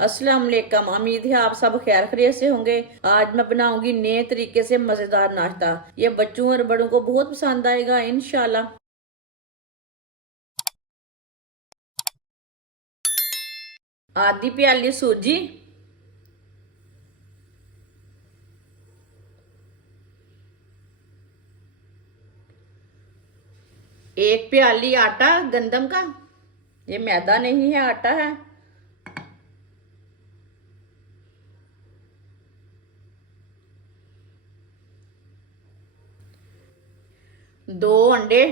अस्सलाम वालेकुम। उम्मीद है आप सब खैर खैरियत से होंगे। आज मैं बनाऊंगी नए तरीके से मजेदार नाश्ता। ये बच्चों और बड़ों को बहुत पसंद आएगा इंशाल्लाह। आधी प्याली सूजी, एक प्याली आटा गंदम का, ये मैदा नहीं है आटा है। दो अंडे,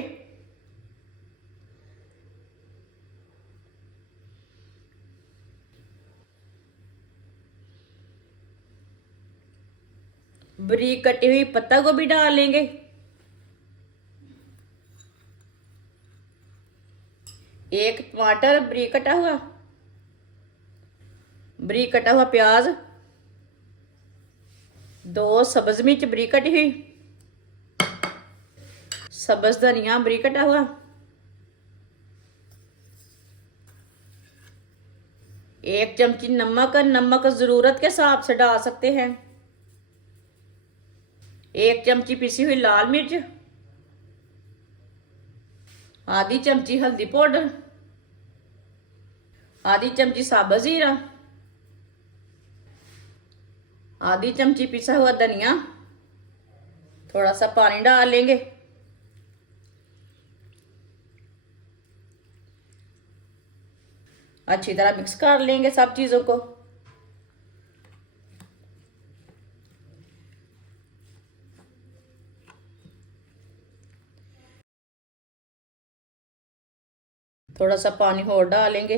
बारीक कटी हुई पत्ता गोभी डाल लेंगे। एक टमाटर बारीक कटा हुआ, बारीक कटा हुआ प्याज, दो सब्ज मिर्च बारीक कटी हुई, सब्ज धनिया बारीक कटा हुआ, एक चमची नमक, नमक जरूरत के हिसाब से डाल सकते हैं। एक चमची पिसी हुई लाल मिर्च, आधी चमची हल्दी पाउडर, आधी चमची साबुत जीरा, आधी चमची पिसा हुआ धनिया। थोड़ा सा पानी डाल लेंगे। अच्छी तरह मिक्स कर लेंगे सब चीजों को। थोड़ा सा पानी और डालेंगे।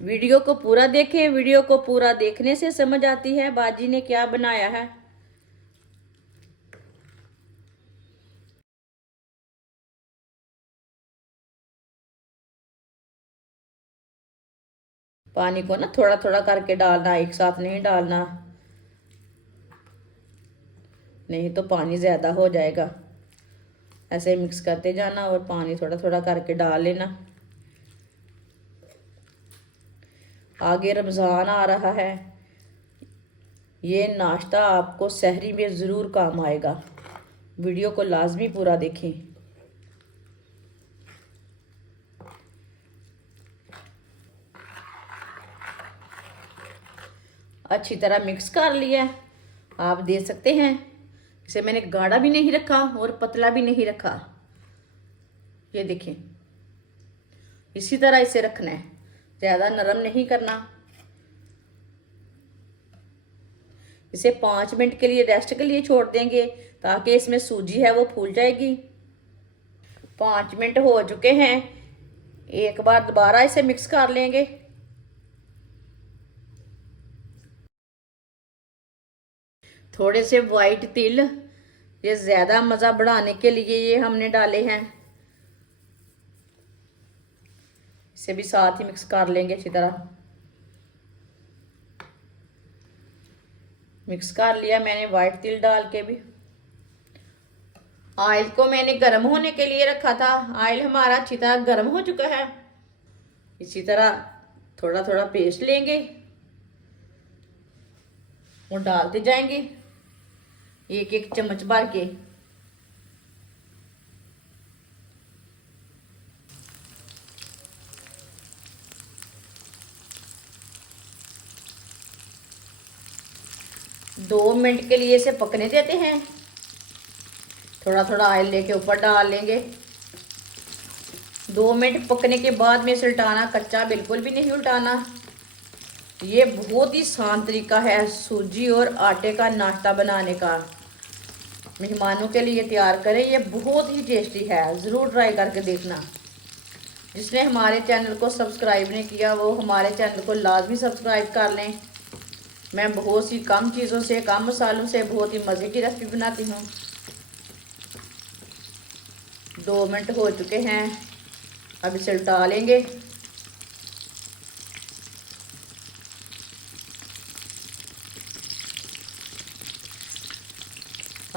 वीडियो को पूरा देखें। वीडियो को पूरा देखने से समझ आती है बाजी ने क्या बनाया है। पानी को ना थोड़ा थोड़ा करके डालना, एक साथ नहीं डालना, नहीं तो पानी ज़्यादा हो जाएगा। ऐसे मिक्स करते जाना और पानी थोड़ा थोड़ा करके डाल लेना। आगे रमज़ान आ रहा है, ये नाश्ता आपको सहरी में ज़रूर काम आएगा। वीडियो को लाजमी पूरा देखें। अच्छी तरह मिक्स कर लिया है। आप देख सकते हैं इसे मैंने गाढ़ा भी नहीं रखा और पतला भी नहीं रखा। ये देखें, इसी तरह इसे रखना है, ज़्यादा नरम नहीं करना। इसे 5 मिनट के लिए रेस्ट के लिए छोड़ देंगे ताकि इसमें सूजी है वो फूल जाएगी। 5 मिनट हो चुके हैं। एक बार दोबारा इसे मिक्स कर लेंगे। थोड़े से वाइट तिल, ये ज़्यादा मज़ा बढ़ाने के लिए ये हमने डाले हैं। इसे भी साथ ही मिक्स कर लेंगे। अच्छी तरह मिक्स कर लिया मैंने वाइट तिल डाल के भी। ऑयल को मैंने गर्म होने के लिए रखा था। ऑयल हमारा अच्छी तरह गर्म हो चुका है। इसी तरह थोड़ा थोड़ा पेस्ट लेंगे और डालते जाएंगे एक एक चम्मच भर के। दो मिनट के लिए इसे पकने देते हैं। थोड़ा थोड़ा ऑयल लेके ऊपर डाल लेंगे। 2 मिनट पकने के बाद में इसे उल्टाना, कच्चा बिल्कुल भी नहीं उल्टाना। ये बहुत ही आसान तरीका है सूजी और आटे का नाश्ता बनाने का। मेहमानों के लिए तैयार करें, ये बहुत ही टेस्टी है। ज़रूर ट्राई करके देखना। जिसने हमारे चैनल को सब्सक्राइब नहीं किया वो हमारे चैनल को लाजमी सब्सक्राइब कर लें। मैं बहुत सी कम चीज़ों से, कम मसालों से बहुत ही मज़े की रेसिपी बनाती हूँ। 2 मिनट हो चुके हैं। अब इसे उल्टा लेंगे।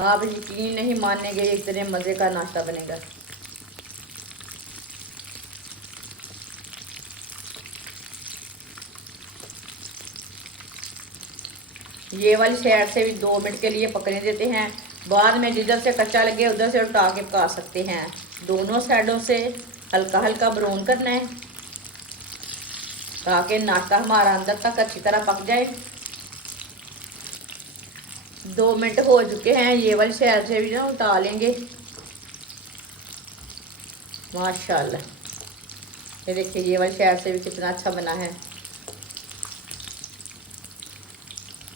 आप यकीन नहीं मानेंगे इतने मज़े का नाश्ता बनेगा। ये वाली साइड से भी 2 मिनट के लिए पकने देते हैं। बाद में जिधर से कच्चा लगे उधर से उठा के पका सकते हैं। दोनों साइडों से हल्का हल्का ब्राउन करना है ताकि नाश्ता हमारा अंदर तक अच्छी तरह पक जाए। 2 मिनट हो चुके हैं। ये वाली साइड से भी ना उठा लेंगे। माशाल्लाह, ये देखिए ये वाली साइड से भी कितना अच्छा बना है।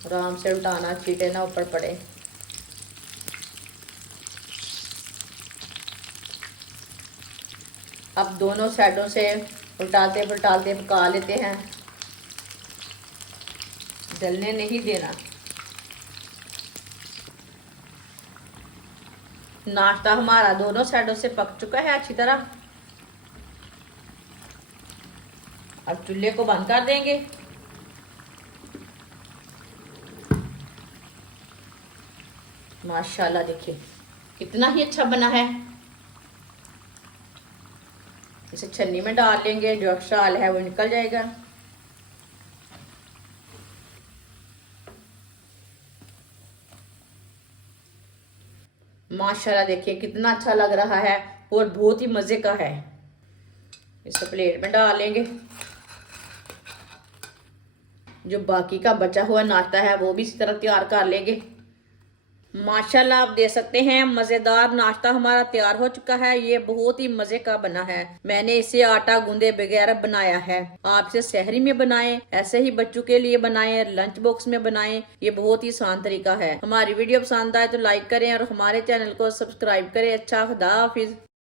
आराम से उल्टाना, चीटे ना ऊपर पड़े। अब दोनों साइडों से उल्टाते पलटाते पका लेते हैं, जलने नहीं देना। नाश्ता हमारा दोनों साइडों से पक चुका है अच्छी तरह। अब चूल्हे को बंद कर देंगे। माशाल्लाह देखिए कितना ही अच्छा बना है। इसे छन्नी में डाल लेंगे, जो एक्स्ट्रा ऑयल है वो निकल जाएगा। माशाल्लाह देखिए कितना अच्छा लग रहा है और बहुत ही मज़े का है। इसे प्लेट में डाल लेंगे। जो बाकी का बचा हुआ नाश्ता है वो भी इसी तरह तैयार कर लेंगे। माशाल्लाह आप देख सकते हैं मज़ेदार नाश्ता हमारा तैयार हो चुका है। ये बहुत ही मज़े का बना है। मैंने इसे आटा गूंदे बगैर बनाया है। आप इसे सहरी में बनाएं, ऐसे ही बच्चों के लिए बनाएं, लंच बॉक्स में बनाएं। ये बहुत ही आसान तरीका है। हमारी वीडियो पसंद आए तो लाइक करें और हमारे चैनल को सब्सक्राइब करें। अच्छा, खुदा हाफिज।